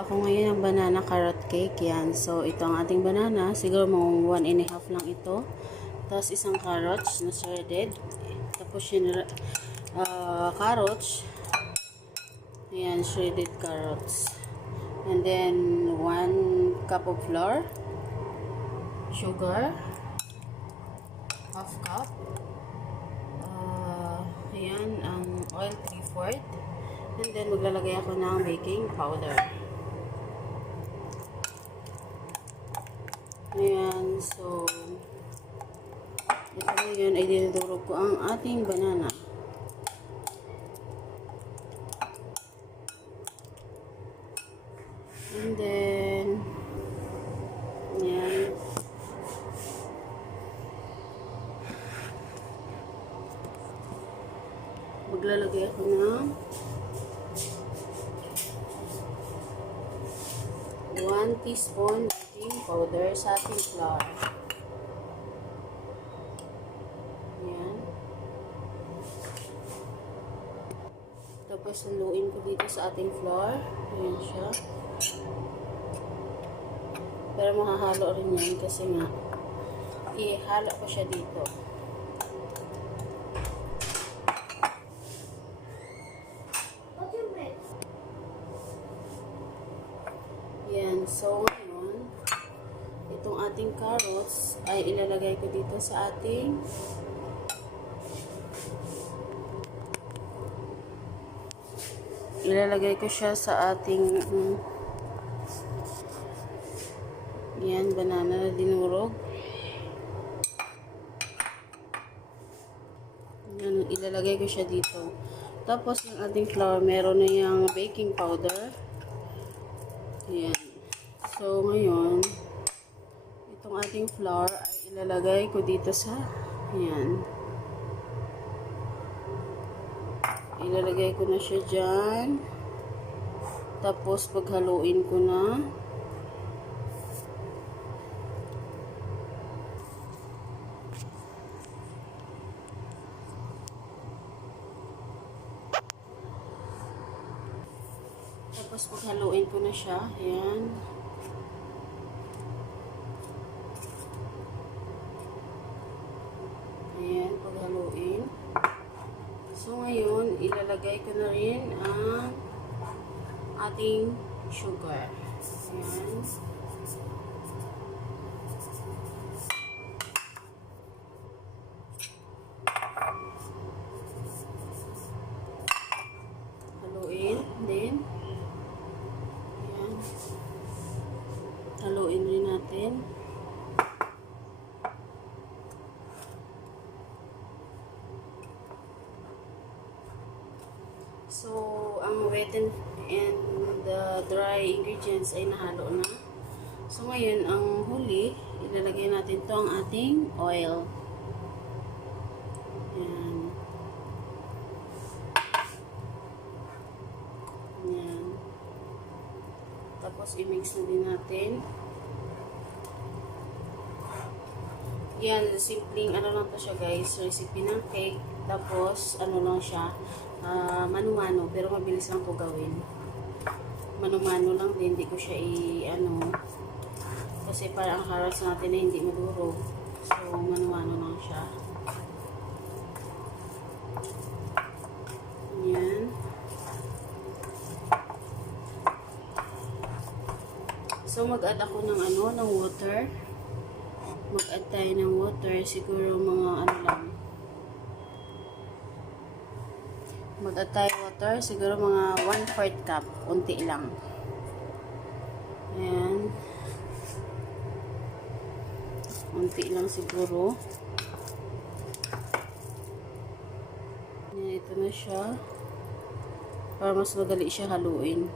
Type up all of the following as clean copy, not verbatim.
Ako ngayon ang banana carrot cake. Yan. So, ito ang ating banana. Siguro mga 1.5 lang ito. Tapos, isang carrots na shredded. Tapos, yun, carrots. Ayan, shredded carrots. And then, 1 cup of flour. Sugar. Half cup. Ayan, ang oil 3/4. And then, maglalagay ako ng baking powder. Ayan, so ito ngayon ay dinudurog ko ang ating banana. And then ayan, maglalagay ako ng 1 teaspoon baking powder sa ating flour. Ayan. Tapos, haluin ko dito sa ating flour. Ayan siya. Pero mahahalo rin yan kasi nga, ihalo ko siya dito. Ayan. So, itong ating carrots ay ilalagay ko dito sa ating siya sa ating yan, banana na dinurog. Yan, ilalagay ko siya dito. Tapos yung ating flour, meron na yung baking powder. Ayan. So, ngayon itong ating flour ay ilalagay ko dito sa ayan. Ilalagay ko na siya dyan. Tapos paghaluin ko na siya. Ayan. Ayan, paghaluin. So, ngayon, ilalagay ko na rin ang ating sugar. Ayan. Haluin din. Ayan. Haluin rin natin. So, ang wet and the dry ingredients ay nahalo na. So, ngayon, ang huli, ilalagay natin to ang ating oil. Ayan. Ayan. Tapos, i-mix na din natin. Yan, simpleng ano lang to siya guys, recipe ng cake. Tapos, ano lang siya, mano-mano, pero mabilis lang ko gawin. Mano-mano lang din, hindi ko siya kasi para ang carrots natin na hindi madurog. So, mano-mano lang siya. Yan. So, mag-add ako ng ng water. Mag-add tayo ng water, siguro mga mag-add tayo water, siguro mga 1/4 cup, unti lang. Ayan. Unti lang siguro. Ayan, ito na siya. Para mas madali siya haluin.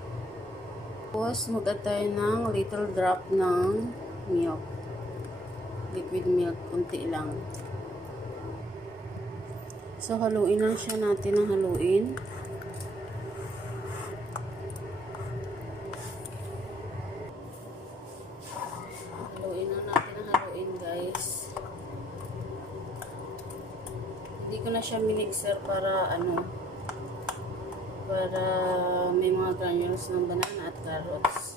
Tapos, mag-add tayo ng little drop ng milk. Liquid milk, unti lang. So, haluin lang siya natin ng haluin. na siya minixer para para may mga granules ng banana at carrots.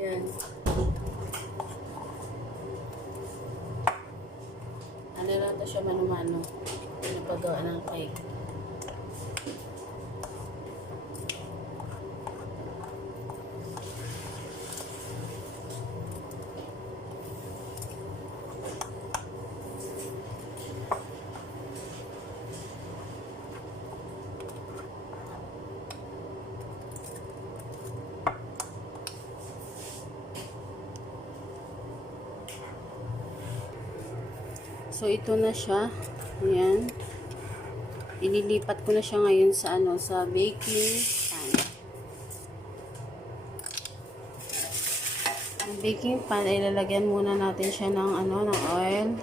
Ayan. Ano na ito siya mano-mano. Pinapagawa ng cake. So, ito na siya. Ayan. Ililipat ko na siya ngayon sa sa baking pan. Ang baking pan ay lalagyan muna natin siya ng ng oil.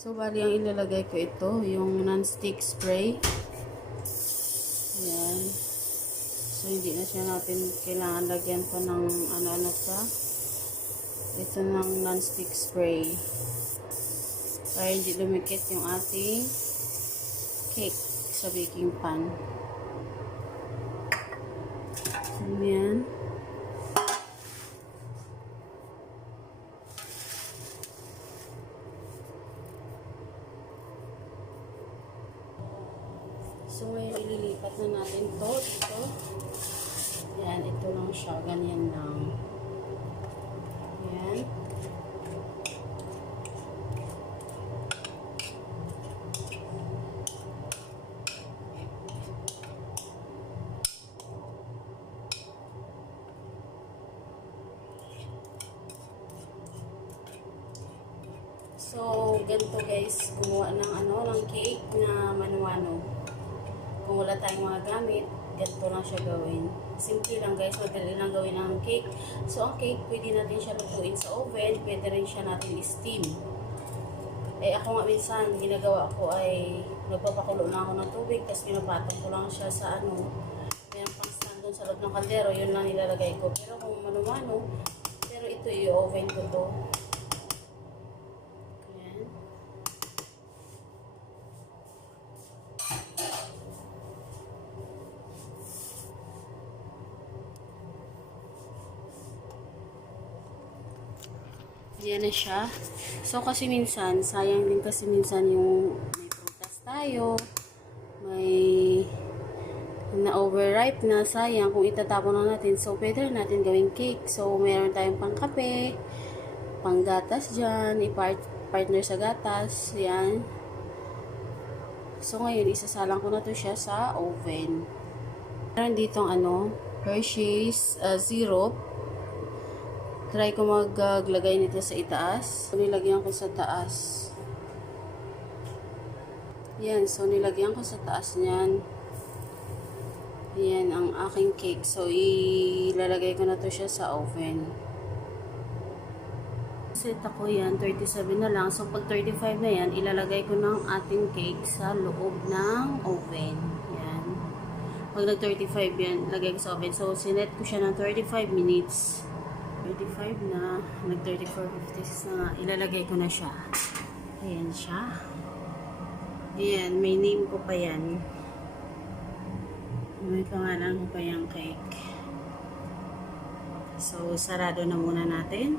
So, bali ang ilalagay ko ito, yung non-stick spray. Ayan. So, hindi na siya natin kailangan lagyan pa ng siya. Ito ng non-stick spray. Para hindi lumikit yung ating cake sa baking pan. Ayan. So, ngayon ililipat na natin ito. Ayan, ito lang siya. Ganyan lang. Ayan. So, ganito guys, gumawa ng ng cake na mano-mano. Kung wala tayong mga gamit, ganito lang siya gawin. Simple lang guys, madali lang gawin ang cake. So, ang cake, pwede natin siya lutuin sa oven, pwede rin siya natin steam. Ako nga minsan, ginagawa ko ay nagpapakulo na ako ng tubig, tapos pinapatong ko lang siya sa mayroon pang stand doon sa loob ng kaldero, yun lang nilalagay ko. Pero kung mano-mano, pero ito i-oven ko to. Yan na siya. So, kasi minsan, sayang din kasi minsan yung may prutas tayo, may na-overripe na, sayang kung itatapon na natin. So, pwede natin gawing cake. So, meron tayong pang kape, pang gatas dyan, partner sa gatas. Yan. So, ngayon, isasalang ko na to siya sa oven. Meron ditong Hershey's syrup. Try ko maglagay nito sa itaas. So, nilagyan ko sa taas. Yan. So, nilagyan ko sa taas niyan. Yan ang aking cake. So, ilalagay ko na to siya sa oven. Set ako yan. 37 na lang. So, pag 35 na yan, ilalagay ko ng ating cake sa loob ng oven. Yan. Pag nag-35 yan, lagay ko sa oven. So, sinet ko siya ng 35 minutes. 35 na, nag-34.56 na nga, ilalagay ko na siya. Ayan siya. Ayan, may name ko pa yan. May pangalan ko pa yung cake. So, sarado na muna natin.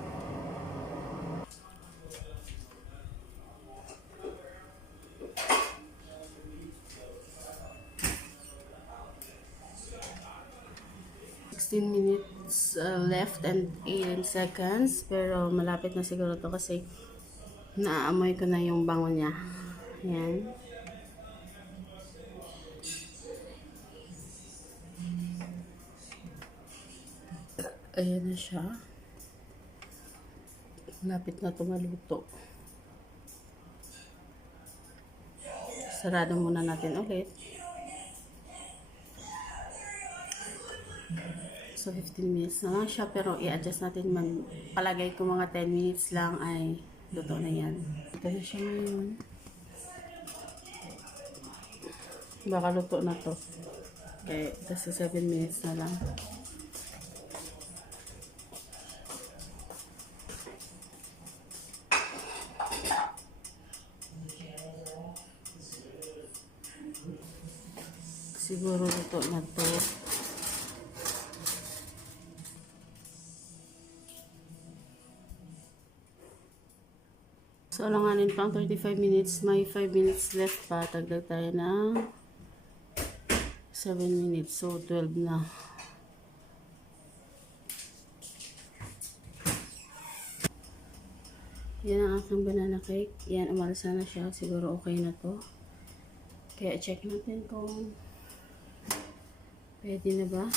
Minutes left and 8 seconds, pero malapit na siguro to kasi naaamoy ko na yung bango niya. Ayan. Ayan na siya. Malapit na to maluto. Sarado muna natin ulit. So, 15 minutes na lang siya, pero i-adjust natin man. Palagay ko mga 10 minutes lang ay luto na yan. Ito na siya ngayon. Baka luto na to. Okay, kasi 7 minutes na lang. Siguro luto na to. So, alanganin pang 35 minutes. May 5 minutes left pa. Tagdag tayo ng 7 minutes. So, 12 na. Yan ang aking banana cake. Yan, umalsa na siya. Siguro okay na to. Kaya check natin kung pwede na ba.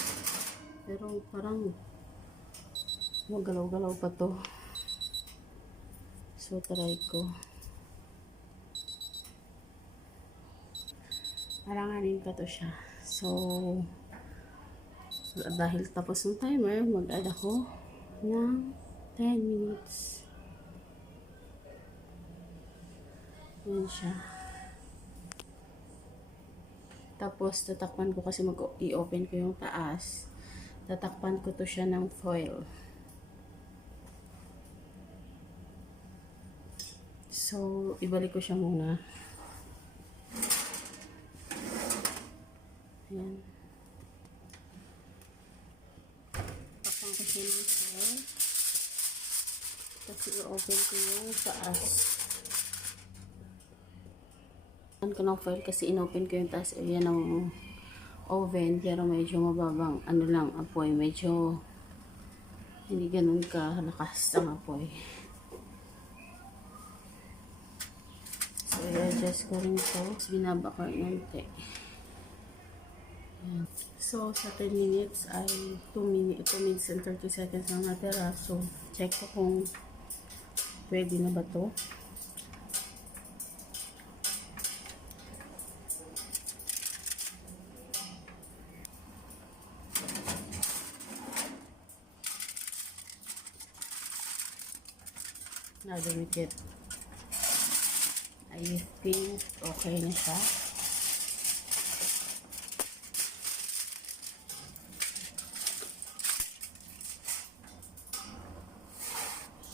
Pero parang magalaw-galaw pa to. So, try ko. Alanganin ko to siya. So, dahil tapos ng timer, mag-add ako ng 10 minutes. Yan siya. Tapos, tatakpan ko kasi i-open ko yung taas. Tatakpan ko to siya ng foil. So, ibalik ko siya muna. Ayan. Takpan ko siya ng foil. Tapos, i-open ko yung taas. Ko ng foil kasi inopen ko yung taas area ng oven, pero medyo mababang ano lang apoy, medyo hindi ganun ka lakas ang apoy. So i-adjust ko rin ito, binabakar nante. So sa 10 minutes ay 2 minutes and 30 seconds lang natira. So check ko kung pwede na ba to. Nadumikit. I think okay na siya.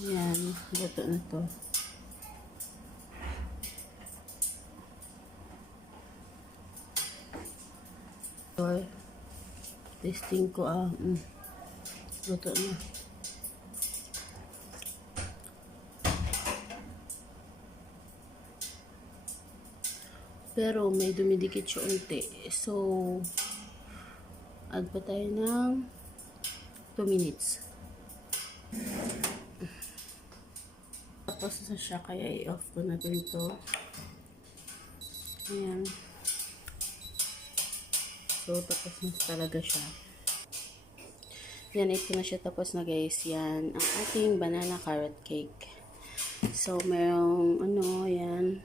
Yan, luto na to. So, testing ko luto na. Pero may dumidikit siya unti. So, add pa tayo ng 2 minutes. Tapos na siya, kaya i-off ko na ito. Ayan. So, tapos na talaga siya. Yan, ito na siya tapos na guys. Yan, ang ating banana carrot cake. So, mayroong yan.